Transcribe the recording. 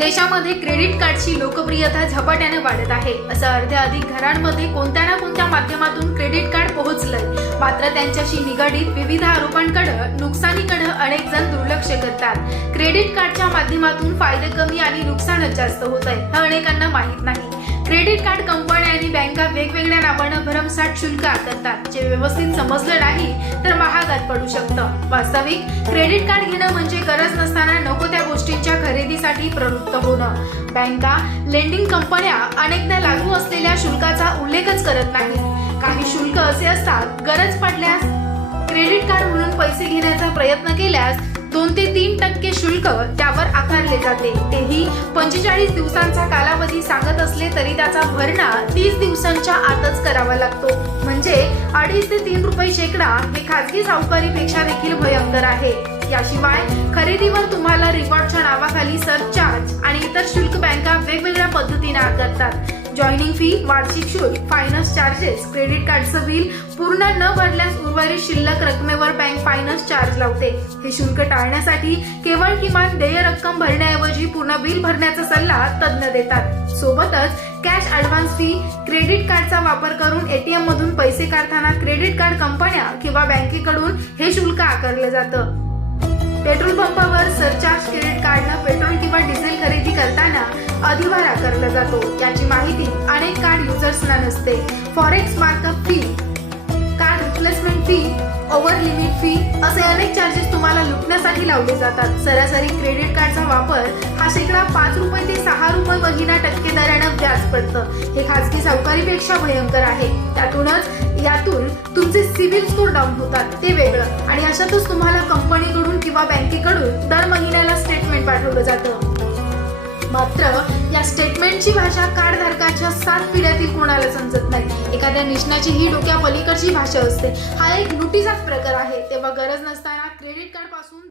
देशामध्ये क्रेडिट कार्डची लोकप्रियता झपाट्याने वाढत आहे. असं अर्ध्या अधिक घरांमध्ये कोणत्या ना कोणत्या माध्यमातून क्रेडिट कार्ड पोहोचलंय? मात्र त्यांच्याशी निगडीत विविध आरोपांकडे नुकसानीकडे अनेक जण दुर्लक्ष करतात. क्रेडिट कार्डच्या माध्यमातून फायदे कमी आणि नुकसानच जास्त होत आहे हे अनेकांना माहीत नाही. क्रेडिट कार्ड कंपन्या आणि बँका वेगवेगळ्या नावानं भरमसाठ शुल्क आकारतात. जे व्यवस्थित समजलं नाही तर महागात पडू शकतं. वास्तविक क्रेडिट कार्ड घेणं म्हणजे गरज नसताना नको त्या करण्यासाठी प्रवृत्त होणं. बँका लेंडिंग कंपन्या अनेकदा लागू असलेल्या शुल्काचा उल्लेखच करत नाहीत. काही शुल्क असे असतात गरज पडल्यास क्रेडिट कार्ड म्हणून पैसे घेण्याचा प्रयत्न केल्यास दोन ते तीन टक्के शुल्क त्यावर आकारले जाते. तेही पंचेचाळीस दिवसांचा कालावधी सांगत असले तरी त्याचा भरणा तीस दिवसांच्या आतच करावा लागतो. म्हणजे अडीच ते तीन रुपये शेकडा हे खाजगी सावकारीपेक्षा देखील भयंकर आहे. याशिवाय खरेदीवर तुम्हाला रिवॉर्डच्या नावाखाली सरचार्ज आणि इतर शुल्क बँका वेगवेगळ्या पद्धतीने आकारतात. जॉईनिंग फी वार्षिक शुल्क फायनान्स चार्जेस क्रेडिट कार्डचं बिल पूर्ण न भरल्यास उर्वरित शिल्लक रकमेवर बँक फायनान्स चार्ज लावते. हे शुल्क टाळण्यासाठी केवळ किमान देय रक्कम भरण्याऐवजी पूर्ण बिल भरण्याचा सल्ला तज्ज्ञ देतात. सोबतच कॅश ऍडव्हान्स फी क्रेडिट कार्डचा वापर करून एटीएम मधून पैसे काढताना क्रेडिट कार्ड कंपन्या किंवा बँकेकडून हे शुल्क आकारलं जातं. क्रेडिट कार्डनं पेट्रोल किंवा डिझेल खरेदी करताना अधिभार आकारला जातो. याची माहिती अनेक कार्ड युजर्सना नसते. Forex markup fee card replacement fee over limit fee असे अनेक चार्जेस तुम्हाला लुटण्यासाठी लावले जातात. सरासरी क्रेडिट कार्डचा वापर हा शेकडा पाच रुपये ते सहा रुपये महिना टक्के दरानं व्याज पडतं. हे खाजगी सावकारीपेक्षा भयंकर आहे. त्यातूनच यातून तुमचे सिबिल स्कोर डाऊन होतात. ते वेगळं. आणि अशातच तुम्हाला कंपनीकडून किंवा बँकेकडून दर पाठवलं जातं. मात्र या स्टेटमेंटची भाषा कार्ड धारकाच्या सात पिढ्यातील कोणाला समजत नाही? एखाद्या निष्णाची ही डोक्या पलीकडची भाषा असते. हा एक लुटीचाच प्रकार आहे. तेव्हा गरज नसताना क्रेडिट कार्डपासून